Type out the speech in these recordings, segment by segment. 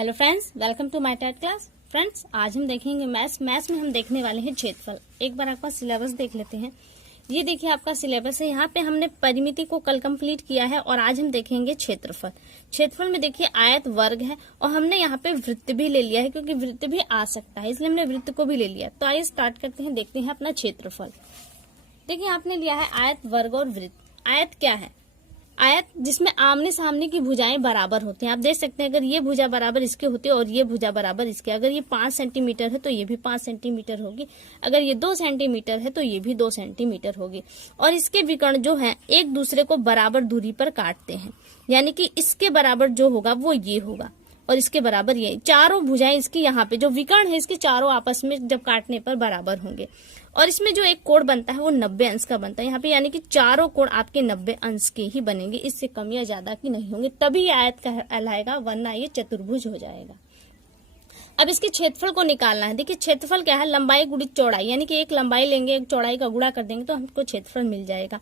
Hello friends, welcome to my TET class. Friends, आज हम देखेंगे मैथ्स में हम देखने वाले हैं क्षेत्रफल। एक बार आपका सिलेबस देख लेते हैं। ये देखिए आपका सिलेबस है। यहाँ पे हमने परिमिति को कल कंप्लीट किया है और आज हम देखेंगे क्षेत्रफल। क्षेत्रफल में देखिए आयत वर्ग है और हमने यहाँ पे वृत्त भी ले लिया है क्योंकि वृत्त भी आ सकता है, इसलिए हमने वृत्त को भी ले लिया। तो आइए स्टार्ट करते हैं, देखते हैं अपना क्षेत्रफल। देखिए आपने लिया है आयत, वर्ग और वृत्त। आयत क्या है? आयत जिसमें आमने सामने की भुजाएं बराबर होती हैं। आप देख सकते हैं अगर ये भुजा बराबर इसके होती है और ये भुजा बराबर इसके, अगर ये 5 सेंटीमीटर है तो ये भी 5 सेंटीमीटर होगी, अगर ये 2 सेंटीमीटर है तो ये भी 2 सेंटीमीटर होगी। और इसके विकर्ण जो है एक दूसरे को बराबर दूरी पर काटते हैं, यानी कि इसके बराबर जो होगा वो ये होगा और इसके बराबर ये। चारों भुजाएं इसकी यहाँ पे जो विकर्ण है इसके चारों आपस में जब काटने पर बराबर होंगे और इसमें जो एक कोण बनता है वो 90 अंश का बनता है यहाँ पे, यानी कि चारों कोण आपके 90 अंश के ही बनेंगे, इससे कम या ज्यादा की नहीं होंगे, तभी आयत कहलाएगा, वरना ये चतुर्भुज हो जाएगा। अब इसके क्षेत्रफल को निकालना है। देखिए क्षेत्रफल क्या है? लंबाई गुणित चौड़ाई, यानी कि एक लंबाई लेंगे एक चौड़ाई का गुणा कर देंगे तो हमको क्षेत्रफल मिल जाएगा।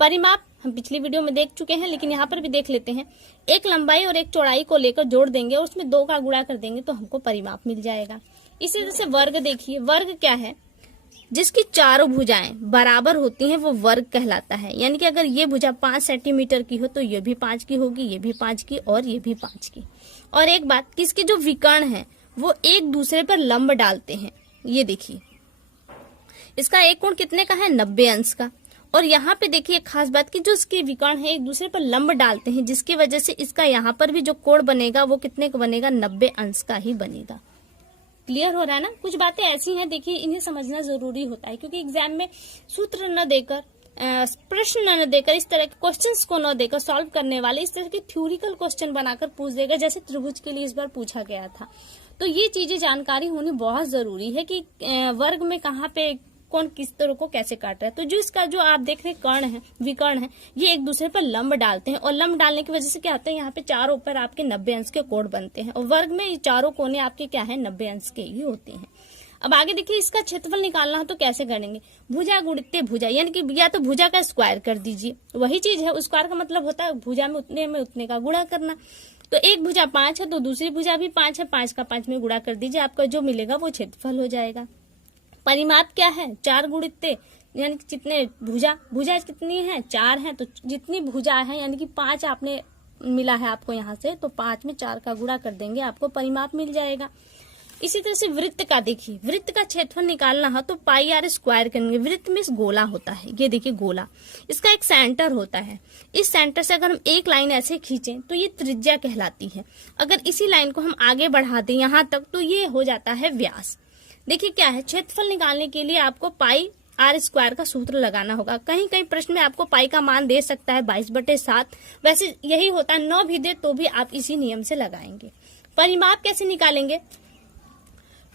परिमाप हम पिछली वीडियो में देख चुके हैं, लेकिन यहाँ पर भी देख लेते हैं। एक लंबाई और एक चौड़ाई को लेकर जोड़ देंगे और उसमें 2 का गुणा कर देंगे तो हमको परिमाप मिल जाएगा। इसी तरह से वर्ग देखिए, वर्ग क्या है? जिसकी चारों भुजाएं बराबर होती हैं वो वर्ग कहलाता है, यानी कि अगर ये भुजा 5 सेंटीमीटर की हो तो ये भी 5 की होगी, ये भी 5 की और ये भी 5 की। और एक बात, किसके जो विकर्ण है वो एक दूसरे पर लंब डालते हैं। ये देखिए इसका एक कोण कितने का है? 90 अंश का। और यहाँ पे देखिए खास बात की जो इसके विकर्ण है एक दूसरे पर लंब डालते हैं, जिसकी वजह से इसका यहाँ पर भी जो कोण बनेगा वो कितने का बनेगा? 90 अंश का ही बनेगा। क्लियर हो रहा है ना? कुछ बातें ऐसी हैं, देखिए इन्हें समझना जरूरी होता है क्योंकि एग्जाम में सूत्र न देकर, प्रश्न न देकर, इस तरह के क्वेश्चंस को न देकर सॉल्व करने वाले इस तरह के थ्योरिकल क्वेश्चन बनाकर पूछ देगा, जैसे त्रिभुज के लिए इस बार पूछा गया था। तो ये चीजें जानकारी होनी बहुत जरूरी है कि वर्ग में कहाँ पे कौन किस तरह को कैसे काट रहा है। तो जो इसका जो आप देख रहे कर्ण है, विकर्ण है, ये एक दूसरे पर लंब डालते हैं और लंब डालने की वजह से क्या होता है, यहाँ पे चारों ऊपर आपके 90 अंश के कोण बनते हैं और वर्ग में ये चारों कोने आपके क्या है? 90 अंश के ही होते हैं। अब आगे देखिए इसका क्षेत्रफल निकालना हो तो कैसे करेंगे? भुजा गुणित भुजा, यानी कि या तो भुजा का स्क्वायर कर दीजिए, वही चीज है। स्क्वायर का मतलब होता है भुजा में उतने का गुणा करना। तो एक भुजा 5 है तो दूसरी भुजा भी 5 है, 5 का 5 में गुणा कर दीजिए, आपका जो मिलेगा वो क्षेत्रफल हो जाएगा। परिमाप क्या है? 4 गुणित, यानी कि जितने भुजा कितनी है? 4 है, तो जितनी भुजा है यानी कि 5 आपने मिला है आपको यहाँ से, तो 5 में 4 का गुणा कर देंगे, आपको परिमाप मिल जाएगा। इसी तरह से वृत्त का देखिए, वृत्त का क्षेत्रफल निकालना हो तो पाई आर स्क्वायर करेंगे। वृत्त में गोला होता है, ये देखिए गोला, इसका एक सेंटर होता है। इस सेंटर से अगर हम एक लाइन ऐसे खींचें तो ये त्रिज्या कहलाती है। अगर इसी लाइन को हम आगे बढ़ा दें यहाँ तक तो ये हो जाता है व्यास। देखिए क्या है, क्षेत्रफल निकालने के लिए आपको पाई आर स्क्वायर का सूत्र लगाना होगा। कहीं कहीं प्रश्न में आपको पाई का मान दे सकता है 22/7, वैसे यही होता है, 9 भी दे तो भी आप इसी नियम से लगाएंगे। परिमाप कैसे निकालेंगे?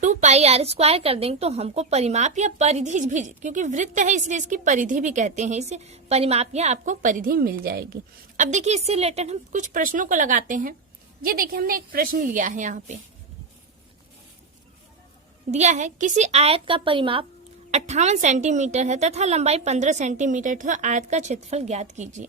2 पाई आर स्क्वायर कर देंगे तो हमको परिमाप या परिधि भी, क्योंकि वृत्त है इसलिए इसकी परिधि भी कहते हैं, इसे परिमाप या आपको परिधि मिल जाएगी। अब देखिए इससे रिलेटेड हम कुछ प्रश्नों को लगाते हैं। ये देखिए हमने एक प्रश्न लिया है, यहाँ पे दिया है किसी आयत का परिमाप 58 सेंटीमीटर है तथा लंबाई 15 सेंटीमीटर है, आयत का क्षेत्रफल ज्ञात कीजिए।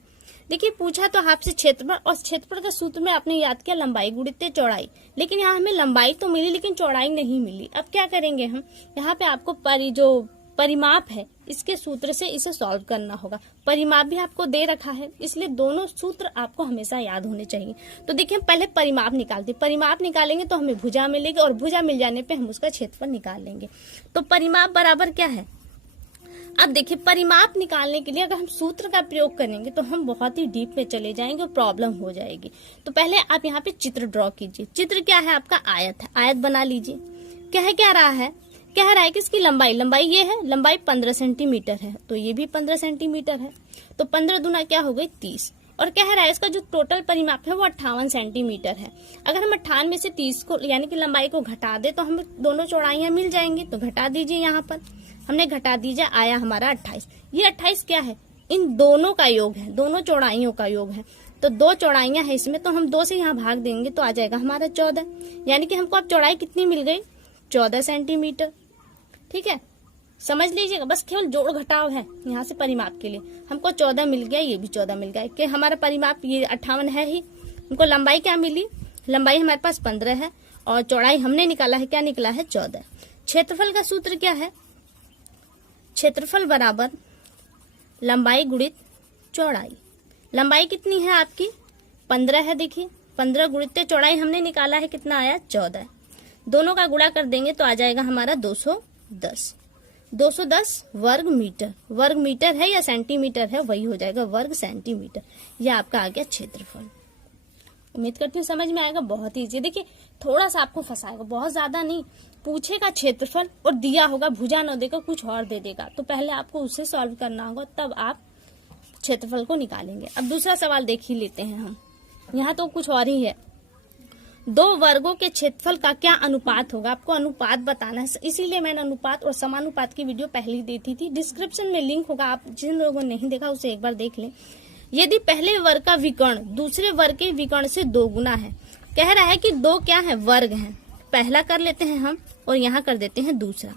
देखिए पूछा तो आपसे क्षेत्रफल, और क्षेत्रफल का सूत्र में आपने याद किया लंबाई गुणित चौड़ाई, लेकिन यहाँ हमें लंबाई तो मिली लेकिन चौड़ाई नहीं मिली। अब क्या करेंगे हम, यहाँ पे आपको जो परिमाप है इसके सूत्र से इसे सॉल्व करना होगा। परिमाप भी आपको दे रखा है, इसलिए दोनों सूत्र आपको हमेशा याद होने चाहिए। तो देखिए पहले परिमाप निकालते, परिमाप निकालेंगे तो हमें भुजा मिलेगी और भुजा मिल जाने पे हम उसका क्षेत्रफल निकाल लेंगे। तो परिमाप बराबर क्या है? अब देखिए परिमाप निकालने के लिए अगर हम सूत्र का प्रयोग करेंगे तो हम बहुत ही डीप में चले जाएंगे और प्रॉब्लम हो जाएगी। तो पहले आप यहाँ पे चित्र ड्रॉ कीजिए। चित्र क्या है? आपका आयत है, आयत बना लीजिए। क्या रहा है? कह रहा है कि इसकी लंबाई ये है, लंबाई 15 सेंटीमीटर है, तो ये भी 15 सेंटीमीटर है, तो 15 दूना क्या हो गई? 30। और कह रहा है इसका जो टोटल परिमाप है वो 58 सेंटीमीटर है। अगर हम 58 में से 30 को यानी कि लंबाई को घटा दे तो हमें दोनों चौड़ाइयां मिल जाएंगी। तो घटा दीजिए, यहाँ पर हमने घटा दीजिए, आया हमारा 28। ये 28 क्या है? इन दोनों का योग है, दोनों चौड़ाइयों का योग है। तो 2 चौड़ाइयां है इसमें, तो हम 2 से यहाँ भाग देंगे तो आ जाएगा हमारा 14, यानी कि हमको अब चौड़ाई कितनी मिल गई? 14 सेंटीमीटर। ठीक है, समझ लीजिएगा, बस केवल जोड़ घटाव है यहाँ से परिमाप के लिए। हमको 14 मिल गया, ये भी 14 मिल गया, कि हमारा परिमाप ये 58 है ही। हमको लंबाई क्या मिली? लंबाई हमारे पास 15 है और चौड़ाई हमने निकाला है, क्या निकला है 14। क्षेत्रफल का सूत्र क्या है, क्षेत्रफल बराबर लंबाई गुणित चौड़ाई। लंबाई कितनी है आपकी 15 है, देखिए 15 गुणित चौड़ाई हमने निकाला है, कितना आया 14। दोनों का गुणा कर देंगे तो आ जाएगा हमारा 210। 210 वर्ग मीटर, वर्ग मीटर है या सेंटीमीटर है, वही हो जाएगा वर्ग सेंटीमीटर। यह आपका आ गया क्षेत्रफल। उम्मीद करती हूँ समझ में आएगा, बहुत ईजी। देखिए थोड़ा सा आपको फंसाएगा, बहुत ज्यादा नहीं, पूछेगा क्षेत्रफल और दिया होगा भुजा न देकर कुछ और दे देगा, तो पहले आपको उसे सॉल्व करना होगा, तब आप क्षेत्रफल को निकालेंगे। अब दूसरा सवाल देख ही लेते हैं हम, यहाँ तो कुछ और ही है। दो वर्गों के क्षेत्रफल का क्या अनुपात होगा, आपको अनुपात बताना है, इसीलिए मैंने अनुपात और समानुपात की वीडियो पहले देती थी, डिस्क्रिप्शन में लिंक होगा, आप जिन लोगों ने नहीं देखा उसे एक बार देख लें। यदि पहले वर्ग का विकर्ण दूसरे वर्ग के विकर्ण से 2 गुना है, कह रहा है कि 2 क्या है, वर्ग हैं, पहला कर लेते हैं हम और यहाँ कर देते हैं दूसरा।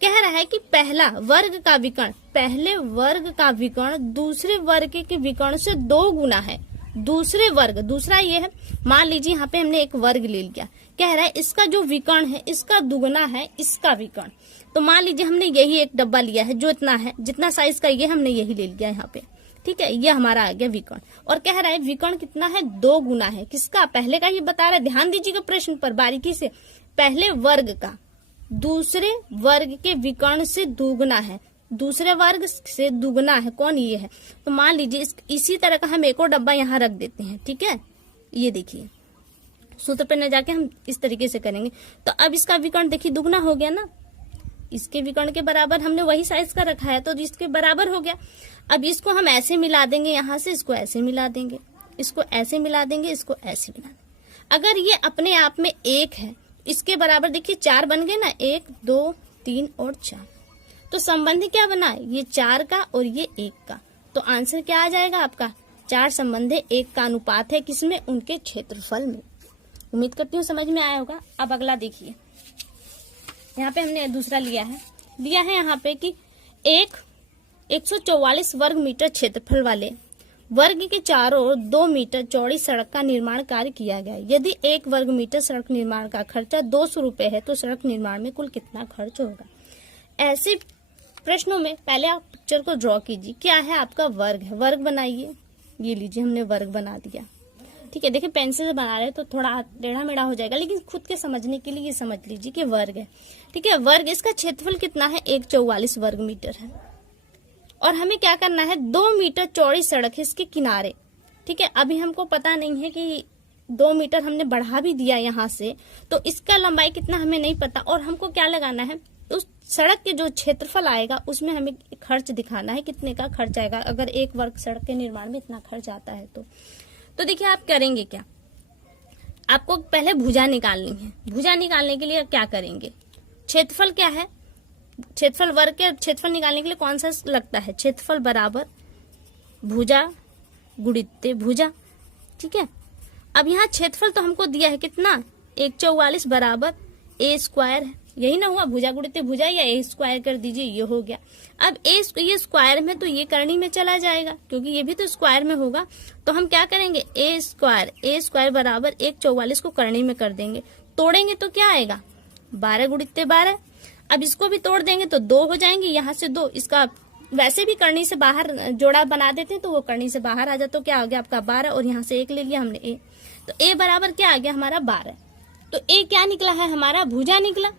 कह रहा है कि पहला वर्ग का विकर्ण, पहले वर्ग का विकर्ण दूसरे वर्ग के विकर्ण से 2 गुना है। दूसरे वर्ग, दूसरा ये है, मान लीजिए यहाँ पे हमने एक वर्ग ले लिया, कह रहा है इसका जो विकर्ण है इसका दुगना है इसका विकर्ण। तो मान लीजिए हमने यही एक डब्बा लिया है, जो इतना है, जितना साइज का ये हमने यही ले लिया यहाँ पे, ठीक है, ये हमारा आ गया विकर्ण। और कह रहा है विकर्ण कितना है, 2 गुना है, किसका, पहले का ही बता रहा है, ध्यान दीजिएगा प्रश्न पर बारीकी से। पहले वर्ग का दूसरे वर्ग के विकर्ण से दुगना है, दूसरे वर्ग से दुगना है, कौन, ये है। तो मान लीजिए इसी तरह का हम एक और डब्बा यहाँ रख देते हैं, ठीक है, ये देखिए सूत्र पे न जाके हम इस तरीके से करेंगे। तो अब इसका विकर्ण देखिए दुगना हो गया ना, इसके विकर्ण के बराबर, हमने वही साइज का रखा है तो इसके बराबर हो गया। अब इसको हम ऐसे मिला देंगे, यहाँ से इसको ऐसे मिला देंगे, इसको ऐसे मिला देंगे, इसको ऐसे मिला देंगे। अगर ये अपने आप में 1 है, इसके बराबर देखिए 4 बन गए ना, 1 2 3 और 4, तो संबंध क्या बना, ये 4 का और ये 1 का। तो आंसर क्या आ जाएगा आपका, 4 संबंध 1 का अनुपात है, किसमें, उनके क्षेत्रफल में। उम्मीद करती हूँ समझ में आया होगा। अब अगला देखिए, यहाँ पे हमने दूसरा लिया है यहाँ पे कि 144 वर्ग मीटर क्षेत्रफल वाले वर्ग के चारों ओर 2 मीटर चौड़ी सड़क का निर्माण कार्य किया गया। यदि 1 वर्ग मीटर सड़क निर्माण का खर्चा 200 रुपए है तो सड़क निर्माण में कुल कितना खर्च होगा। ऐसे प्रश्नों में पहले आप पिक्चर को ड्रॉ कीजिए, क्या है आपका वर्ग है, वर्ग बनाइए, ये लीजिए हमने वर्ग बना दिया, ठीक है। देखिए पेंसिल से बना रहे हैं तो थोड़ा टेढ़ा मेढ़ा हो जाएगा, लेकिन खुद के समझने के लिए ये समझ लीजिए कि वर्ग है, ठीक है। वर्ग, इसका क्षेत्रफल कितना है, 144 वर्ग मीटर है। और हमें क्या करना है, 2 मीटर चौड़ी सड़क है इसके किनारे, ठीक है। अभी हमको पता नहीं है कि 2 मीटर हमने बढ़ा भी दिया यहाँ से, तो इसका लंबाई कितना हमें नहीं पता। और हमको क्या लगाना है, उस सड़क के जो क्षेत्रफल आएगा उसमें हमें खर्च दिखाना है, कितने का खर्च आएगा। अगर 1 वर्ग सड़क के निर्माण में इतना खर्च आता है तो देखिए आप करेंगे क्या, आपको पहले भुजा निकालनी है। भुजा निकालने के लिए क्या करेंगे, क्षेत्रफल क्या है, क्षेत्रफल वर्ग के क्षेत्रफल निकालने के लिए कौन सा लगता है, क्षेत्रफल बराबर भुजा गुणित भुजा, ठीक है। अब यहाँ क्षेत्रफल तो हमको दिया है कितना, 144 बराबर a² है, यही ना हुआ, भुजा गुणित भुजा या a² कर दीजिए, ये हो गया। अब ये स्क्वायर में तो ये करनी में चला जाएगा, क्योंकि ये भी तो स्क्वायर में होगा। तो हम क्या करेंगे, a² बराबर 144 को करनी में कर देंगे, तोड़ेंगे तो क्या आएगा, 12 गुणित 12। अब इसको भी तोड़ देंगे तो 2 हो जाएंगे, यहाँ से 2, इसका वैसे भी करनी से बाहर जोड़ा बना देते हैं तो वो करनी से बाहर आ जाए, तो क्या हो गया आपका 12, और यहाँ से 1 ले लिया हमने a, तो a बराबर क्या आ गया हमारा 12। तो a क्या निकला है हमारा, भुजा निकला।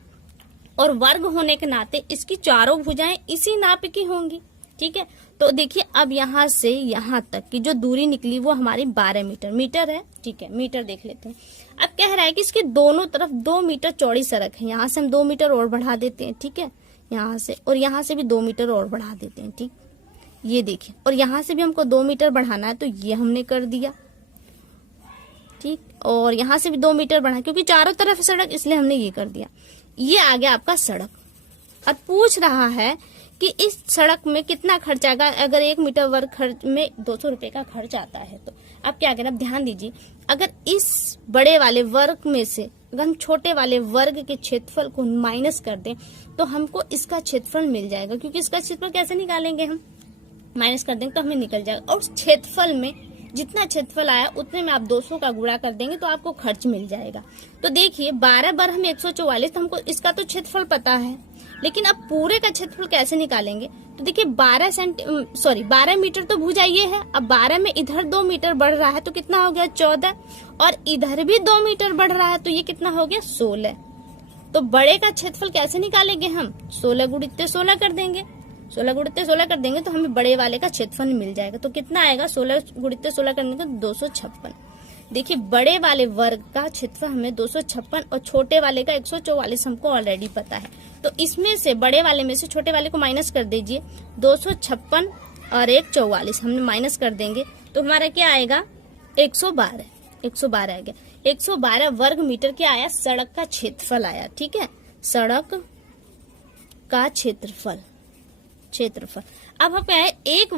और वर्ग होने के नाते इसकी चारों भुजाएं इसी नाप की होंगी, ठीक है। तो देखिए अब यहाँ से यहाँ तक की जो दूरी निकली वो हमारी 12 मीटर है, ठीक है, मीटर देख लेते हैं। अब कह रहा है कि इसके दोनों तरफ 2 मीटर चौड़ी सड़क है, यहाँ से हम 2 मीटर और बढ़ा देते हैं, ठीक है, यहाँ से, और यहाँ से भी 2 मीटर और बढ़ा देते हैं, ठीक, ये देखिए। और यहाँ से भी हमको 2 मीटर बढ़ाना है तो ये हमने कर दिया, ठीक, और यहाँ से भी 2 मीटर बढ़ा, क्योंकि चारों तरफ सड़क इसलिए हमने ये कर दिया। ये आ गया आपका सड़क। अब पूछ रहा है कि इस सड़क में कितना खर्च आएगा, अगर 1 मीटर वर्ग खर्च में 200 रुपए का खर्च आता है तो अब क्या करें, अब ध्यान दीजिए, अगर इस बड़े वाले वर्ग में से अगर हम छोटे वाले वर्ग के क्षेत्रफल को माइनस कर दें तो हमको इसका क्षेत्रफल मिल जाएगा, क्योंकि इसका क्षेत्रफल कैसे निकालेंगे, हम माइनस कर देंगे तो हमें निकल जाएगा। और क्षेत्रफल में जितना क्षेत्रफल आया उतने में आप 200 का गुणा कर देंगे तो आपको खर्च मिल जाएगा। तो देखिए 12 बार हम 144, तो हमको इसका तो क्षेत्रफल पता है, लेकिन अब पूरे का क्षेत्रफल कैसे निकालेंगे? तो देखिए 12 मीटर तो भुजा ये है, अब 12 में इधर 2 मीटर बढ़ रहा है तो कितना हो गया 14, और इधर भी 2 मीटर बढ़ रहा है तो ये कितना हो गया 16। तो बड़े का क्षेत्रफल कैसे निकालेंगे हम? 16 गुणित 16 कर देंगे, 16 गुणित 16 कर देंगे तो हमें बड़े वाले का क्षेत्रफल मिल जाएगा। तो कितना आएगा? 16 गुणित 16 करने का 256। देखिए बड़े वाले वर्ग का क्षेत्रफल हमें 256 और छोटे वाले का 144 हमको ऑलरेडी पता है। तो इसमें से बड़े वाले में से छोटे वाले को माइनस कर दीजिए, 256 और 144 हमने माइनस कर देंगे तो हमारा क्या आएगा? 112 आ गया। 112 वर्ग मीटर क्या आया? सड़क का क्षेत्रफल आया। ठीक है, सड़क का क्षेत्रफल। अब हम क्या है, 1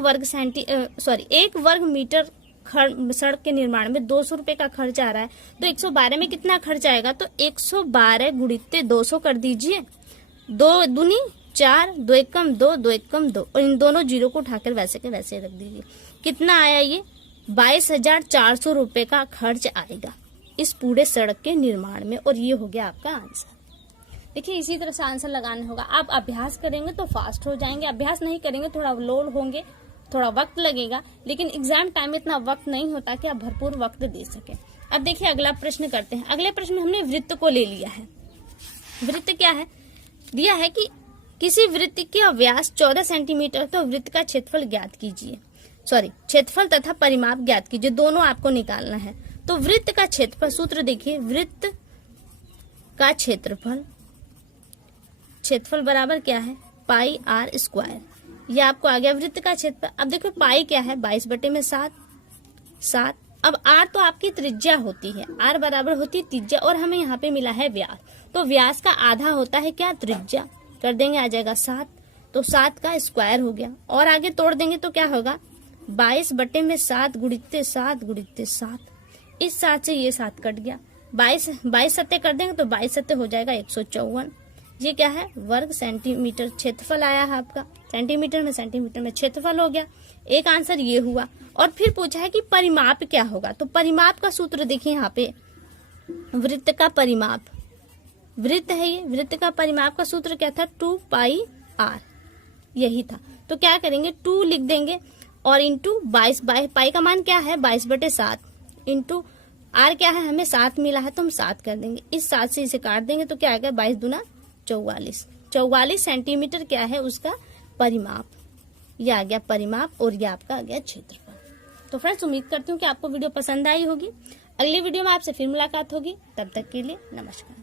वर्ग मीटर सड़क के निर्माण में 200 रुपए का खर्च आ रहा है, तो 112 में कितना खर्च आएगा? तो 112 गुणित 200 कर दीजिए, 2 दूनी 4, 2 एकम 2, 2 एकम 2, और इन दोनों जीरो को उठाकर वैसे के वैसे रख दीजिए। कितना आया? ये 22,400 रुपए का खर्च आएगा इस पूरे सड़क के निर्माण में, और ये हो गया आपका आंसर। देखिए इसी तरह से आंसर लगाना होगा। आप अभ्यास करेंगे तो फास्ट हो जाएंगे, अभ्यास नहीं करेंगे थोड़ा लोड होंगे, थोड़ा वक्त लगेगा, लेकिन एग्जाम टाइम में इतना वक्त नहीं होता कि आप भरपूर वक्त दे सके। अब देखिए अगला प्रश्न करते हैं। अगले प्रश्न में हमने वृत्त को ले लिया है। वृत्त क्या है? दिया है कि किसी वृत्त का व्यास 14 सेंटीमीटर, तो वृत्त का क्षेत्रफल ज्ञात कीजिए। क्षेत्रफल तथा परिमाप ज्ञात कीजिए, दोनों आपको निकालना है। तो वृत्त का क्षेत्रफल, सूत्र देखिए, वृत्त का क्षेत्रफल बराबर क्या है? पाई आर स्क्वायर। ये आपको आ गया वृत्त का क्षेत्रफल। अब देखो पाई क्या है? 22/7। अब आर तो आपकी त्रिज्या होती है, आर बराबर होती है त्रिज्या, और हमें यहाँ पे मिला है व्यास, तो व्यास का आधा होता है क्या? त्रिज्या। कर देंगे, आ जाएगा 7, तो 7 का स्क्वायर हो गया, और आगे तोड़ देंगे तो क्या होगा? 22/7 गुणित 7। इस 7 से ये 7 कट गया, 22 सत्ते कर देंगे तो 22 सत्ते हो जाएगा 154। ये क्या है? वर्ग सेंटीमीटर क्षेत्रफल आया है आपका। सेंटीमीटर में क्षेत्रफल हो गया। एक आंसर ये हुआ। और फिर पूछा है कि परिमाप क्या होगा, तो परिमाप का सूत्र देखिए यहाँ पे, वृत्त का परिमाप, वृत्त है ये, वृत्त का परिमाप का सूत्र क्या था? 2 पाई आर, यही था। तो क्या करेंगे? 2 लिख देंगे और इंटू 22, पाई का मान क्या है? 22/7 इंटू आर क्या है? हमें 7 मिला है तो हम 7 कर देंगे। इस 7 से इसे काट देंगे तो क्या आएगा? 22 दूना 44। 44 सेंटीमीटर क्या है उसका परिमाप। यह आ गया परिमाप, और यह आपका आ गया क्षेत्रफल। तो फ्रेंड्स उम्मीद करती हूँ कि आपको वीडियो पसंद आई होगी। अगली वीडियो में आपसे फिर मुलाकात होगी, तब तक के लिए नमस्कार।